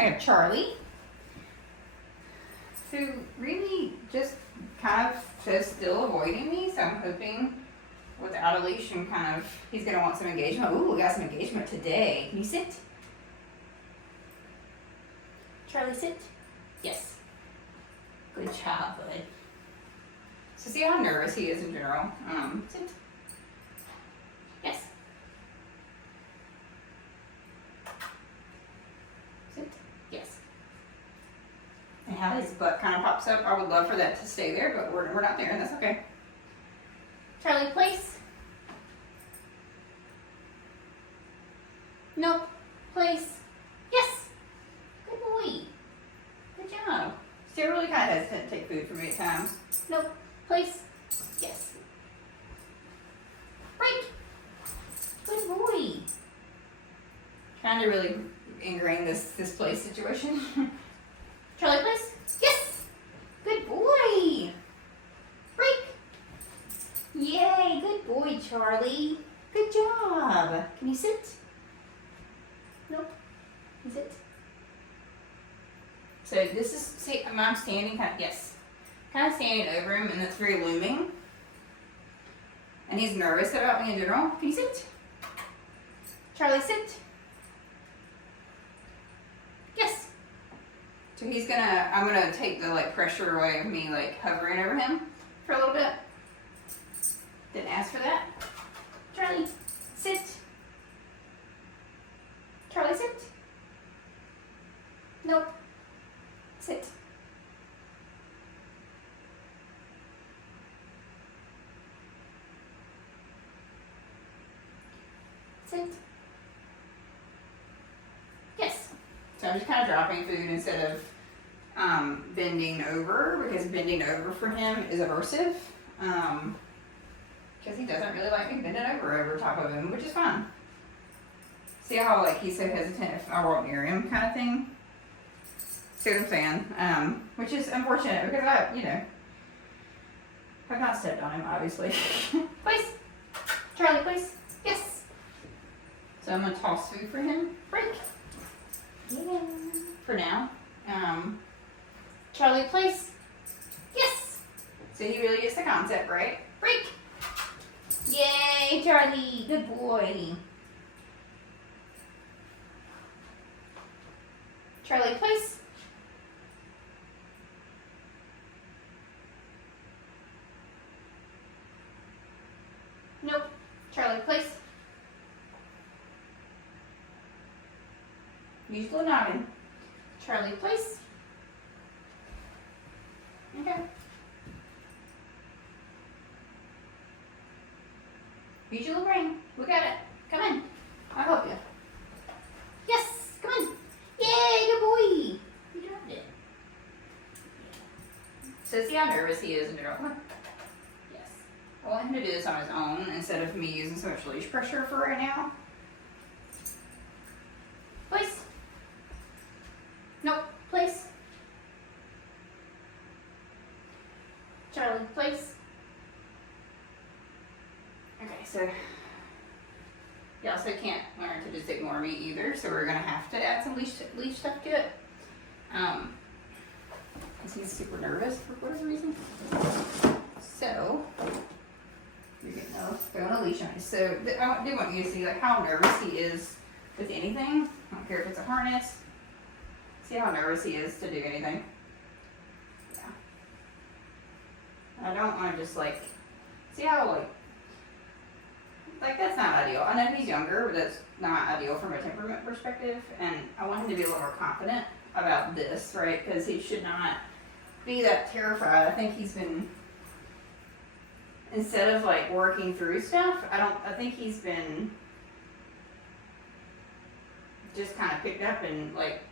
I have Charlie. So really just kind of just still avoiding me, so I'm hoping without a leash and kind of, he's gonna want some engagement. Ooh, we got some engagement today. Can you sit? Charlie, sit. Yes. Good job, bud. So see how nervous he is in general. Sit. Yes. Sit. Yes. And how his butt kind of pops up. I would love for that to stay there, but we're not there, and that's okay. Charlie, place. Nope. Place. Yes. Good boy. Good job. Still really kind of hesitant to take food from me at times. Nope. Place. Yes. Break. Good boy. Trying to really ingrain this place situation. Charlie, place. Yes. Good boy. Break. Yay. Good boy, Charlie. Good job. Can you sit? Nope. Is it? So this is, see, I'm standing kind of, yes. Kind of standing over him, and it's very looming. And he's nervous about me in general. Can you sit? Charlie, sit. Yes. So he's gonna, I'm gonna take the like pressure away of me like hovering over him for a little bit. Didn't ask for that. Charlie, sit. Charlie, sit. Nope. Sit. Sit. Yes. So I'm just kind of dropping food instead of bending over, because bending over for him is aversive. Because he doesn't really like me bending over top of him, which is fine. See how like he's so hesitant if I walk near him kind of thing? See what I'm saying? Which is unfortunate because I, you know, have not stepped on him, obviously. Please. Charlie, please. Yes. So I'm going to toss food for him. Break. Yeah. For now. Charlie, please. Yes. So he really gets the concept, right? Break. Yay, Charlie. Good boy. Charlie, please. Nope. Charlie, please. Use the noggin. Charlie, please. Okay. Use your little brain. Look at it. Come in. I'll help you. Yes. Come on. Yay, good boy. You dropped it. So see how nervous he is in general? Yes. I want him to do this on his own instead of me using so much leash pressure for right now. Place. Nope. Place. Charlie, place. Okay, so you also can't learn to just ignore me either, so we're gonna have to add some leash stuff to it. Because he's super nervous for whatever reason. So you're gonna go on a leash on it. So I do want you to see like how nervous he is with anything. I don't care if it's a harness. See how nervous he is to do anything. Yeah. I don't want to just like, see how like that's not ideal. I know he's younger, but that's not ideal from a temperament perspective. And I want him to be a little more confident about this, right? Because he should not be that terrified. I think he's been, instead of like working through stuff, I think he's been just kind of picked up and like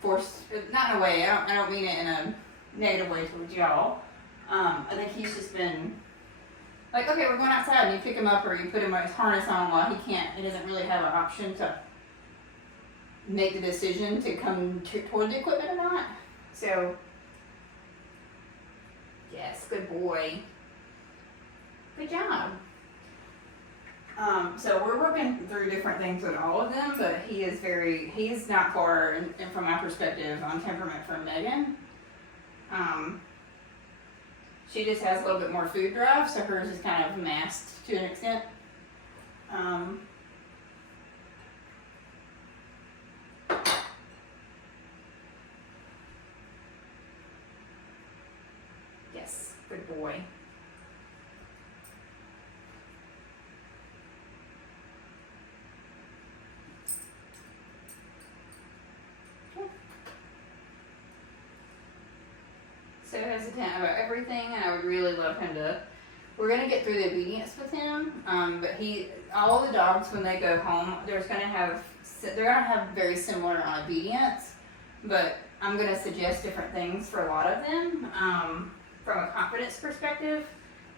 forced, not in a way, I don't mean it in a negative way towards y'all. I think he's just been like, okay, we're going outside, and you pick him up or you put him his harness on while he doesn't really have an option to make the decision to come toward the equipment or not. So, yes, good boy. Good job. So we're working through different things with all of them, but he's not far, and from my perspective, on temperament from Megan. She just has a little bit more food drive, so hers is kind of masked to an extent. Yes, good boy. So hesitant about everything, and I would really love him to. We're gonna get through the obedience with him, but all the dogs when they go home, they're gonna have very similar on obedience, but I'm gonna suggest different things for a lot of them from a confidence perspective,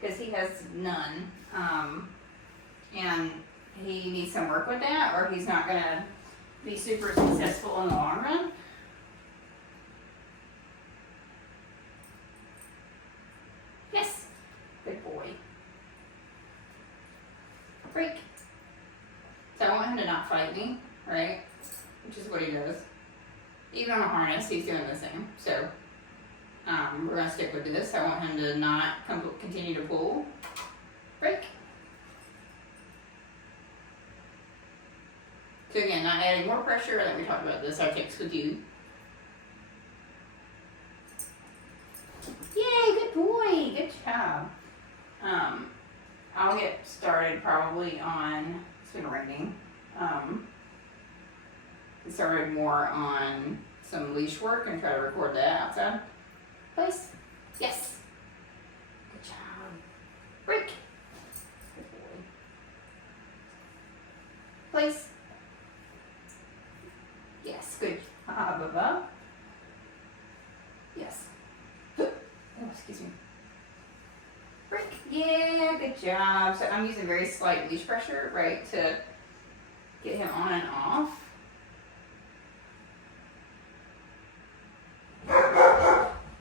because he has none, and he needs some work with that, or he's not gonna be super successful in the long run. Yes, good boy. Break. So I want him to not fight me, right? Which is what he does. Even on a harness, he's doing the same. So we're gonna stick with this. I want him to not continue to pull. Break. So again, not adding more pressure. Like we talked about this, our tips with you. Yay, good boy, good job. I'll get started probably on, it's been raining, started more on some leash work and try to record that outside. Place, yes, good job. Break, good boy. Place, yes, good job, Bubba. Yes. Oh, excuse me. Break. Yeah, good job. So I'm using very slight leash pressure, right, to get him on and off.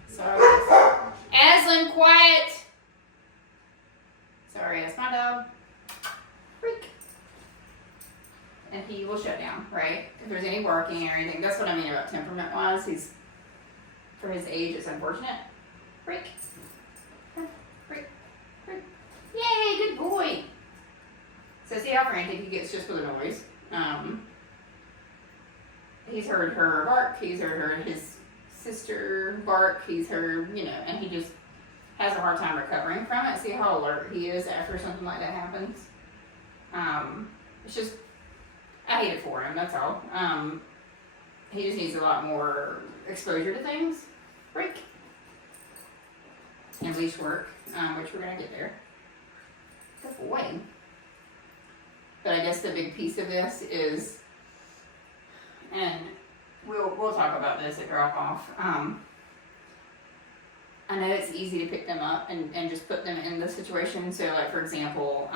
Sorry. Aslan, quiet. Sorry, that's my dog. Break. And he will shut down, right? If there's any barking or anything. That's what I mean about temperament-wise. For his age, it's unfortunate. Break. Break. Break. Yay, good boy. So see how frantic he gets just with a noise. He's heard her bark. He's heard his sister bark. He's heard, and he just has a hard time recovering from it. See how alert he is after something like that happens. It's just, I hate it for him, that's all. He just needs a lot more exposure to things. Break. And leash work, which we're going to get there. Good boy. But I guess the big piece of this is, and we'll talk about this at drop off. I know it's easy to pick them up and just put them in the situation. So like, for example,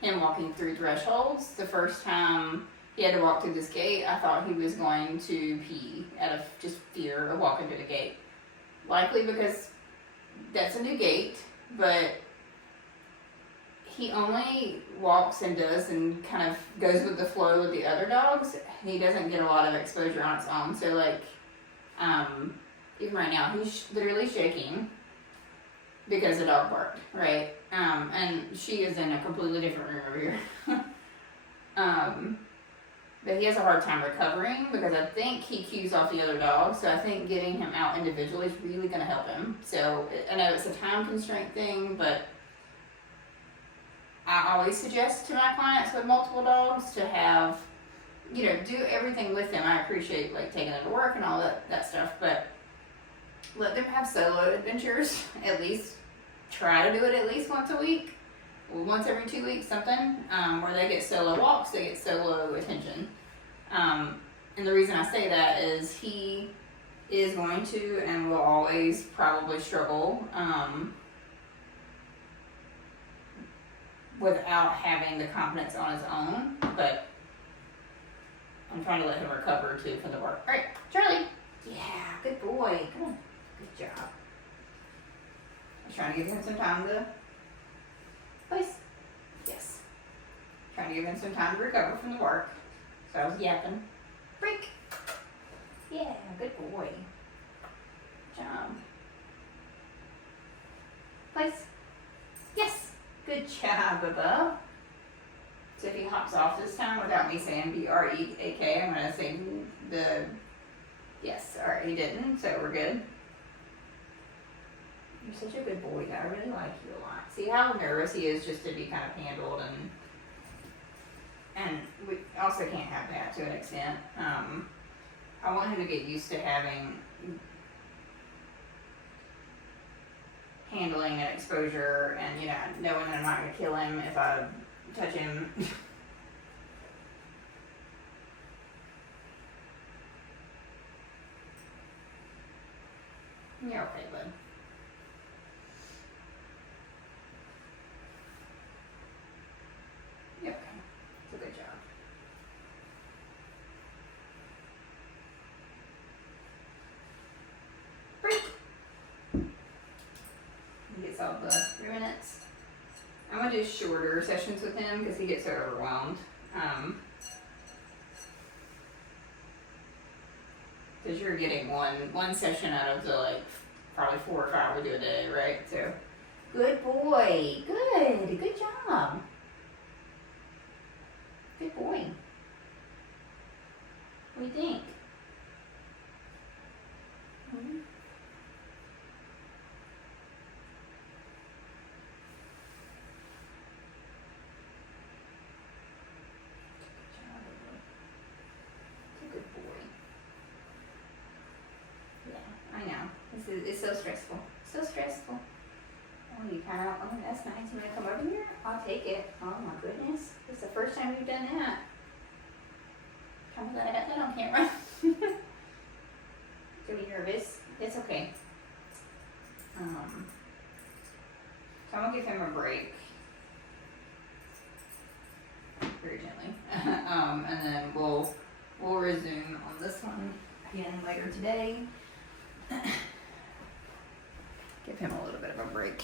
him walking through thresholds, the first time he had to walk through this gate, I thought he was going to pee out of just fear of walking through the gate. Likely because that's a new gate, but he only walks and does and kind of goes with the flow with the other dogs. He doesn't get a lot of exposure on its own. So like, even right now, he's literally shaking because the dog barked, right? And she is in a completely different room over here. But he has a hard time recovering because I think he cues off the other dogs. So I think getting him out individually is really going to help him. So I know it's a time constraint thing, but I always suggest to my clients with multiple dogs to have, do everything with them. I appreciate like taking them to work and all that stuff, but let them have solo adventures. At least try to do it at least once a week. Once every 2 weeks, something, where they get solo walks, they get solo attention. And the reason I say that is he is going to and will always probably struggle without having the confidence on his own, but I'm trying to let him recover too from the work. All right, Charlie. Yeah, good boy. Come on. Good job. I was trying to give him some time to place. Yes. Trying to give him some time to recover from the work. So I was yapping. Break. Yeah, good boy. Good job. Place. Yes. Good job, Bubba. So if he hops off this time without me saying B-R-E-A-K, I'm going to say the... Yes, alright, he didn't, so we're good. You're such a good boy. I really like you a lot. See how nervous he is just to be kind of handled, and we also can't have that to an extent. I want him to get used to having handling and exposure, and knowing that I'm not gonna kill him if I touch him. You're okay, bud. You're okay. It's a good job. Break. He gets all the 3 minutes. I'm gonna do shorter sessions with him because he gets so overwhelmed. Because you're getting one session out of the probably 4 or 5 we do a day, right? So, good boy, good job, good boy. What do you think? Mm-hmm. I know. It's so stressful. So stressful. Oh, you kind of, oh, that's nice. You want to come over here? I'll take it. Oh my goodness. It's the first time we've done that. I'm glad I got that on camera. Are we nervous? It's okay. So I'm going to give him a break. Very gently. And then we'll resume on this one again later today. Give him a little bit of a break.